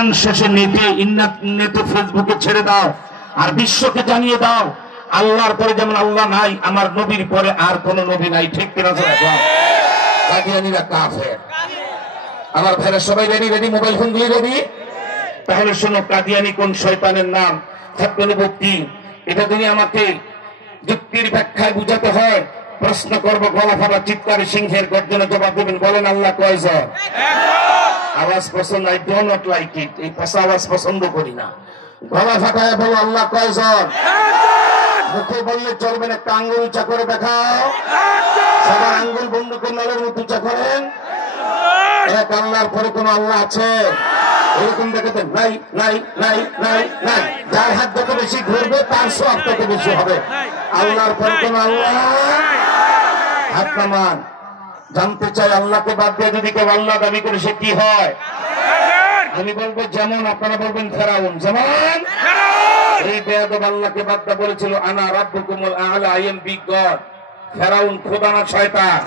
বয়ান শেষে নেটে ফেসবুকে ছেড়ে দাও আর বিশ্বকে জানিয়ে দাও আল্লাহর পরে যেমন আল্লাহ নাই, আমার নবীর পরে আর কোন নবী নাই। ঠিক কিনা? কাদিয়ানীরা কাফের। আমার ভাইরা সবাই রেডি? Mobile ফোনগুলি ready? তাহলে শোনো, কাদিয়ানী কোন শয়তানের নাম, খতনবুক্তি, এটা যদি আমাকে যুক্তির ব্যাখ্যায় বুঝাতে হয়, প্রশ্ন করবো, গলা ফাটা চিৎকারে সিংহের গর্জনে জবাব দেবেন। বলেন আল্লাহ কয়জন? আওয়াজ পছন্দ, I do not like it, এই ভাষা আওয়াজ পছন্দ করি না। গলা ফাটায় বলো আল্লাহ কয়জন? মুখে বললে চলবে না, একটা আঙ্গুল উঁচা করে দেখাও। সবার আঙ্গুল বন্দুকের নলের মতো উঁচা করেন। এক আল্লাহর পরে কোন আল্লাহ আছে? এরকম দেখাতে নাই নাই নাই নাই নাই। যার হাত যত বেশি ঘুরবে তার সব তত বেশি হবে। আল্লাহর পরে কোন আল্লাহ? হাত নামান। জানতে চাই আল্লাহকে বাদ দিয়ে যদি কেউ আল্লাহ দাবি করে সে কি হয়? আমি বলবো যেমন, আপনারা বলবেন ফেরাউন। যেমন এই বেয়াদব আল্লাহকে বাদ দিয়ে বলেছিল আনা রাব্বুকুমুল আ'লা, আই এম বিগ গড। ফেরাউন খোদা না শয়তান?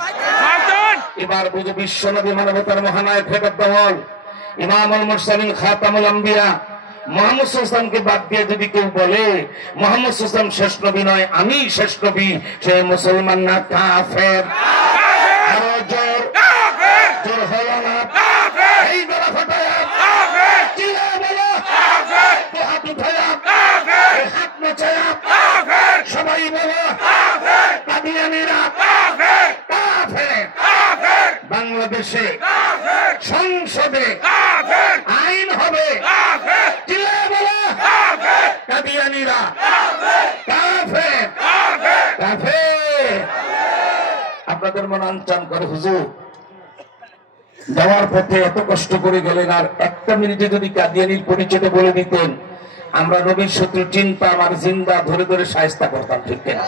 এবার বুঝে বিশ্বনবী মানবতার মহানায়ক হেদায়েত দল ইমামুল মুরসালিন খাতামুল আম্বিয়া মুহাম্মদ সাল্লাল্লাহু আলাইহি ওয়াসাল্লামকে বাদ দিয়ে যদি কেউ বলে মুহাম্মদ সাল্লাল্লাহু আলাইহি ওয়াসাল্লাম শেষ নবী নয়, আমি শেষ নবী, সে মুসলমান না কাফের। আরো জোর কাফের, জোর হলো না কাফের। এই গলা ফাটায়া কাফের, চিল্লায় বলো কাফের, হাত উঠায়া কাফের, হাত নাচায়া কাফের, সবাই বলো কাফের। কাদিয়ানীরা কাফের, কাফের, কাফের। বাংলাদেশে কাফের, সংসদে কাফের, আইন হবে কাফের, চিল্লায় বলো কাফের। কাদিয়ানীরা কাফের, কাফের, কাফের, কাফের। আপনাদের মন আনচান করে, হুজুর যাওয়ার পথে এত কষ্ট করে গেলেন, আর একটা মিনিটে যদি কাদিয়ানীর পরিচয়টা বলে দিতেন, আমরা নবীর শত্রু চিনতাম আর জিন্দা ধরে ধরে শায়েস্তা করতাম। ঠিক কিনা?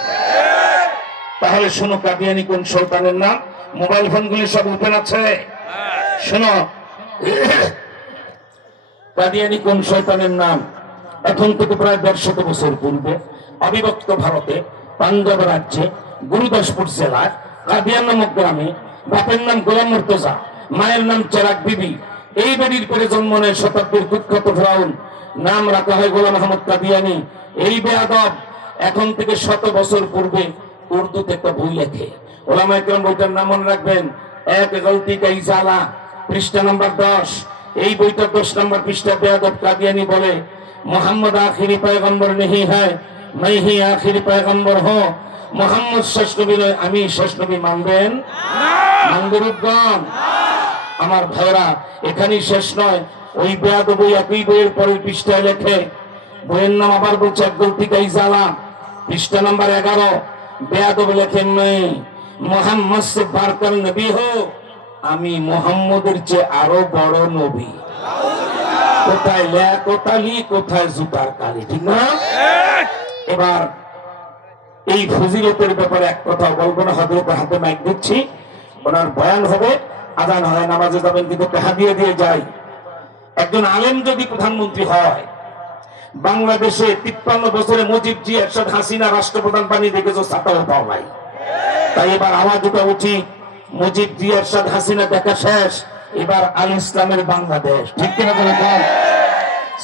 তাহলে শোনো, কাদিয়ানী কোন শয়তানের নাম। মোবাইল ফোনগুলি সব ওপেন আছে, শোনো। কাদিয়ানী কোন শয়তানের নাম। এখন থেকে প্রায় 150 বছর পূর্বে অবিভক্ত ভারতে পাঞ্জাব রাজ্যে গুরুদাসপুর জেলার কাদিয়ান নামক গ্রামে বাপের নাম গোলাম মুর্তজা, মায়ের নাম চেরাগ বিবি, এই বেডির পরে জন্ম নেয় শতাব্দীর কুখ্যাত ফেরাউন, নাম রাখা হয় গোলাম আহমদ কাদিয়ানী। এই বেয়াদব এখন থেকে 100 বছর পূর্বে উর্দুতে একটা বই লেখে। ওলামায়ে কেরাম বইটার নাম মনে রাখবেন, এক গলতি কা ইজালা, পৃষ্ঠা নাম্বার 10। এই বইটার 10 নম্বর পৃষ্ঠা বেয়াদব কাদিয়ানী বলে, মোহাম্মদ আখিরি পয়গম্বর নেহি হ্যায়, मैं ही आखिरी पैगंबर हूं। মোহাম্মদ শেষ নবী নয়, আমি শেষ নবী। মানবেন? মানবেন? আমার ভাইরা, এখানেই শেষ নয়। ওই বেয়াদব বই একই বইয়ের পরের পৃষ্ঠায় লেখে, বইয়ের নাম আবার বলছে এক গলতি কা ইজালা, পৃষ্ঠা নাম্বার 11। বেয়াদব লেখে, मैं মোহাম্মদ से बढ़कर नबी हूं, আমি মোহাম্মদের চেয়ে আরো বড় নবী। কোথায় লেখ, কোথালি, কোথায় জুতার কালি। ঠিক না? এবার এই ফজিলতের ব্যাপারে এক কথা বলবো না, হযরতের হাতে মাইক দিচ্ছি, ওনার বয়ান হবে, আজান হয়, নামাজে যাবেন, কিন্তু হাদিয়া দিয়ে যাই। একজন আলেম যদি প্রধানমন্ত্রী হয়, বাংলাদেশে 53 বছরে মুজিব জি, এরশাদ হাসিনা রাষ্ট্রপ্রধান বানিয়ে দেখেছো, ছাতাও পাও নাই। তাই এবার আওয়াজ ওঠা উচিত, মুজিব জি, এরশাদ হাসিনা দেখা শেষ, এবার আল ইসলামের বাংলাদেশ। ঠিক কিনা?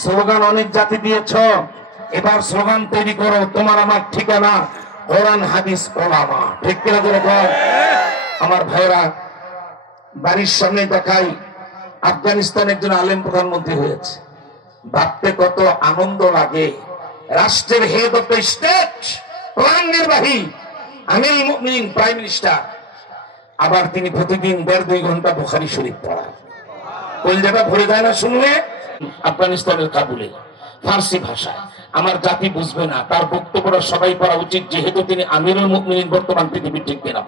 স্লোগান অনেক জাতি দিয়েছ, এবার স্লোগান তৈরি করো, তোমার আমার ঠিকানা কোরআন হাদিস ওলামা। ঠিক কিনা? আমার ভাইরা, বাড়ির সামনে দেখাই আফগানিস্তান একজন আলেম প্রধানমন্ত্রী হয়েছে। ভাবতে কত আনন্দ লাগে। রাষ্ট্রের হেড অফ দ্য স্টেট, প্রধান নির্বাহী, আমিরুল মুমিনিন, প্রাইম মিনিস্টার, আবার তিনি প্রতিদিন 1.5-2 ঘন্টা বুখারী শরীফ পড়ান। কলজাটা ভরে যায় না শুনলে? আফগানিস্তানের কাবুলে ফার্সি ভাষায়। আমার জাতি বুঝবে না, তার বক্তব্যটা সবাই পড়া উচিত, যেহেতু তিনি আমিরুল মুমিনিন বর্তমান পৃথিবীর। ঠিক কিনা?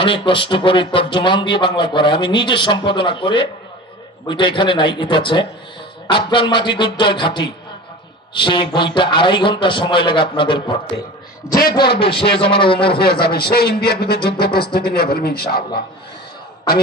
অনেক কষ্ট করে তর্জমান দিয়ে বাংলা করে, আমি নিজে সম্পাদনা করে, বইটা এখানে নাই, এটা আছে, আফগান মাটি দুর্জয় ঘাটি। সেই বইটা 2.5 ঘন্টা সময় লাগে আপনাদের পড়তে। যে পড়বে সে জমানো ওমর হয়ে যাবে, সে ইন্ডিয়ার বিরুদ্ধে যুদ্ধ প্রস্তুতি নিয়ে ফেলবে ইনশাআল্লাহ। আমি